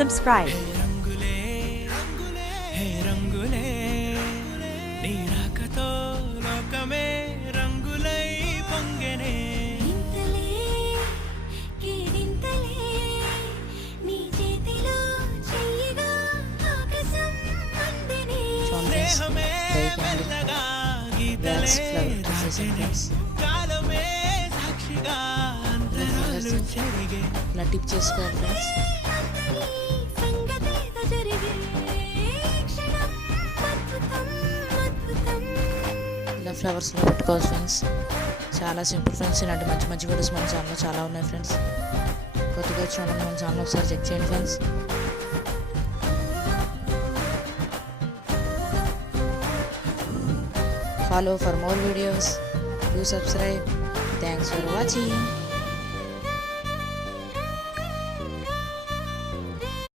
subscribe. ఇలా tip చేసుకోవాలి friends. ఇలా ఫ్లవర్స్లో పెట్టుకోవాలి ఫ్రెండ్స్. చాలా సింపుల్ ఫ్రెండ్స్. ఇలాంటి మంచి మంచి వీడియోస్ మన ఛానల్లో చాలా ఉన్నాయి ఫ్రెండ్స్. కొత్తగా వచ్చిన మన ఛానల్ ఒకసారి చెక్ చేయండి friends. Follow for more videos. Do subscribe. Thanks for watching.